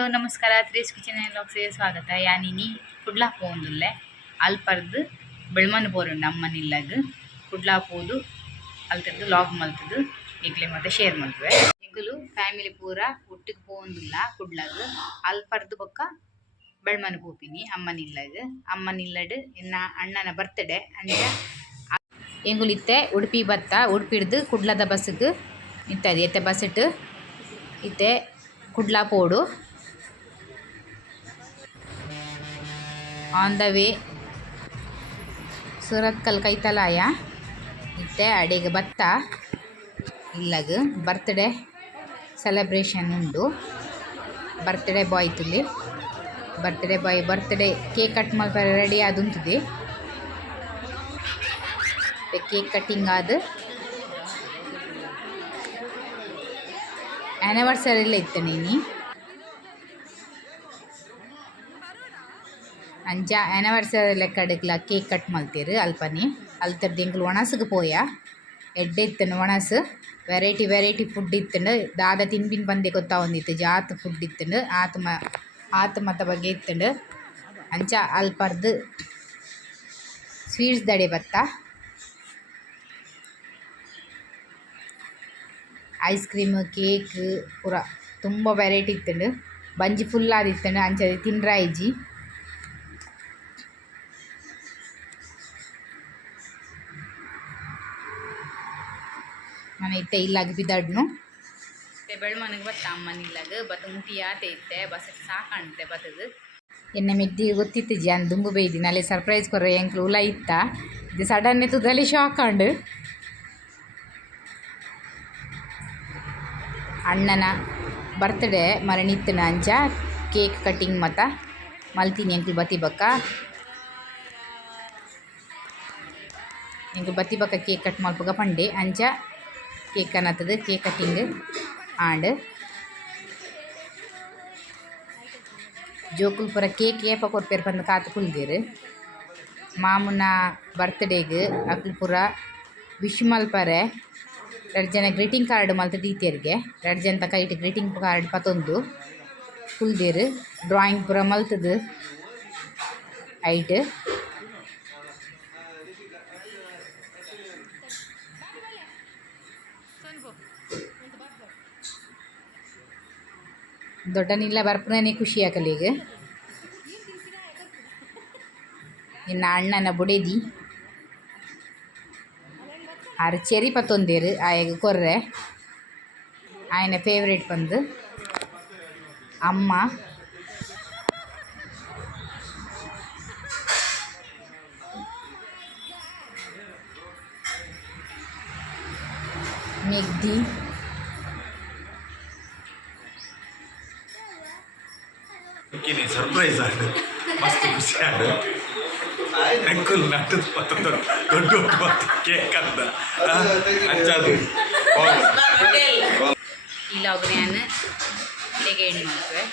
Hello ನಮಸ್ಕಾರ threes kitchen ವ್ಲಾಗ್ಸ್ಗೆ ಸ್ವಾಗತ. ಯಾನಿನಿ ಕುಡ್ಲಾ ಪೋಂದುಲ್ಲೆ ಅಲ್ಪರ್ದು ಬೆಳ್ಮನ್ ಪೋರುಂಡು ಅಮ್ಮನಿಲ್ಲಗ್ ಕುಡ್ಲಾ ಪೋದು ಅಲ್ತರ್ದು ಲಾಗ್ ಮಲ್ತದು ಈಗಲೇ ಮತ್ತೆ ಶೇರ್ ಮಲ್ತುವೆ. ಈಗಲು ಫ್ಯಾಮಿಲಿ ಪೂರ ಒಟ್ಟಿಗೆ ಪೋಂದುಲ್ಲ ಕುಡ್ಲಾಗ್ ಅಲ್ಪರ್ದು ಬೊಕ್ಕ ಬೆಳ್ಮನ್ ಪೋಪಿನಿ ಅಮ್ಮನಿಲ್ಲಡ್ ಎನ್ನ ಅಣ್ಣನ ಬರ್ತ್ಡೇ ಅಂಚ ಎಂಗುಲು ಇತ್ತೆ ಉಡುಪಿ ಬತ್ತ ಉಡುಪಿಡ್ದು ಕುಡ್ಲದ ಬಸ್ಸಿಗೆ ನಿಂತది ಎತ್ತೆ ಬಸ್ ಇಟ್ಟು ಇತ್ತೆ ಕುಡ್ಲಾ ಪೋಡು ಆನ್ ದ ವೇ ಸುರತ್ಕಲ್ ಕೈತಲಾಯ ಇತ್ತೆ ಅಡಿಗೆ ಬತ್ತ ಇಲ್ಲಗ್ ಬರ್ತ್ಡೇ ಸೆಲೆಬ್ರೇಷನ್ ಉಂಡು. ಬರ್ತ್ಡೇ ಬಾಯ್ ತುಲಿ birthday boy birthday cake cut ಮಲ್ಪರೆ ರೆಡಿ ಆದುಂತುದೆ. ಕೇಕ್ ಕಟ್ಟಿಂಗ್ ಆದ್ ಆ್ಯನಿವರ್ಸರಿ ಎಲ್ಲ ಇತ್ತು ನೀನಿ ಅಂಚ ಆ್ಯನಿವರ್ಸರಿ ಲೆಕ್ಕಡ್ಲ ಕೇಕ್ ಕಟ್ ಮಲ್ತೇರು ಅಲ್ಪನೆ ಅಲ್ತರ್ದು ಎಂಕುಲು ಒಣಸ್ಗೆ ಪೋಯ ಎಡ್ಡೆ ಇತ್ತನು ಒಣಸ್ ವೆರೈಟಿ ಫುಡ್ ಇತ್ತಂಡು ದಾದ ತಿನ್ಪಿನ ಪಂದೆ ಗೊತ್ತಾವೊಂದಿತ್ತು ಜಾತ್ ಫುಡ್ ಇತ್ತಂಡು ಆತು ಮತ್ತ ಬಗ್ಗೆ ಇತ್ತಂಡು ಅಂಚ ಅಲ್ಪರ್ದು ಸ್ವೀಟ್ಸ್ ದಡೆ ಬತ್ತ ಐಸ್ ಕ್ರೀಮ್ ಕೇಕ್ ಪೂರ ತುಂಬ ವೆರೈಟಿ ಇತ್ತಂಡು ಬಂಜಿ ಫುಲ್ ಆದಿತ್ತಂಡು ಅಂಚ ತಿನ್ರಾಯ್ಜಿ ಮನೆ ಇತ್ತೆ ಇಲ್ಲಾಗಿ ಬಿದ್ದಾಡ್ನು ಬೆಳ್ಮನಿಗೆ ಬತ್ತ ಅಮ್ಮನಿಲ್ಲಗ್ ಬತ್ ಮುಟಿಯಾತೆ ಇತ್ತೆ ಬಸ್ಸಕ್ಕೆ ಸಾಕಾಣ್ತೆ ಬತ್ತದು ಎಣ್ಣೆ ಮೆಗ್ದಿ ಗೊತ್ತಿತ್ತು ಜಾನ್ ದುಂಬು ಬೈದಿನ ಅಲ್ಲಿ ಸರ್ಪ್ರೈಸ್ ಕೊರ್ರೆ ಎಂಕ್ಲು ಉಲ ಇತ್ತ ಇದು ಸಡನ್ನೇ ತುದಲ್ಲಿ ಶಾಕ್ ಆಂಡು ಅಣ್ಣನ ಬರ್ತ್ಡೇ ಮರಣಿತ್ತನ ಅಂಚ ಕೇಕ್ ಕಟ್ಟಿಂಗ್ ಮತ್ತ ಮಲ್ತೀನಿ ಎಂಕ್ಲು ಬತ್ತಿ ಬಕ್ಕ ಕೇಕ್ ಕಟ್ ಮಲ್ಪಗ ಪಂಡೆ ಅಂಚ ಕೇಕ್ ಅನ್ನತ್ತದು ಕೇಕ್ ಕಟ್ಟಿಂಗ್ ಆಂಡ್ ಜೋಕುಲ್ ಪೂರ ಕೇಕ್ ಏಪ ಕೊರ್ಪೇರು ಪಂದು ಕಾತು ಕುಲ್ದೇರು ಮಾಮುನ ಬರ್ತ್ಡೇಗ್ ಅಕ್ಲು ಪೂರ ವಿಶ್ ಮಲ್ಪರೆ 2 ಜನ ಗ್ರೀಟಿಂಗ್ ಕಾರ್ಡ್ ಮಲ್ತು ಟೀಚರ್ಗೆ 2 ಜನ ತಕ ಇಟ್ಟು ಗ್ರೀಟಿಂಗ್ ಕಾರ್ಡ್ ಪತೊಂದು ಕುಲ್ದೇರು ಡ್ರಾಯಿಂಗ್ ಪೂರ ಮಲ್ತದು ಐಟ್ ದೊಡ್ಡನಿಲ್ಲ ಬರ್ಪನೇ ಖುಷಿ ಆಕಲೀಗ ಇನ್ನು ಅಣ್ಣನ ಬುಡೇದಿ ಆರು ಚೆರಿ ಪತ್ತೊಂದೇರು ಆಯಗ ಕೊರ್ರೆ ಆಯನ ಫೇವ್ರೇಟ್ ಬಂದು ಅಮ್ಮ ಮೆಗ್ದಿ ಸರ್ಪ್ರೈಸ್ ಆಡು ಮಸ್ತ್ ಖುಷಿ ಆಡು ಅಂಕುಲ್ ನಟ್ಟದ ಪತ್ತೊಂದು ದೊಡ್ಡ ಕೇಕ್ ಅಂತ ಅಂಚದು ಈ ಲಾಗ್ ನಾನು ಇಲ್ಲಿಗೆ ಎಂಡ್ ಮಾಡ್ತೇವೆ.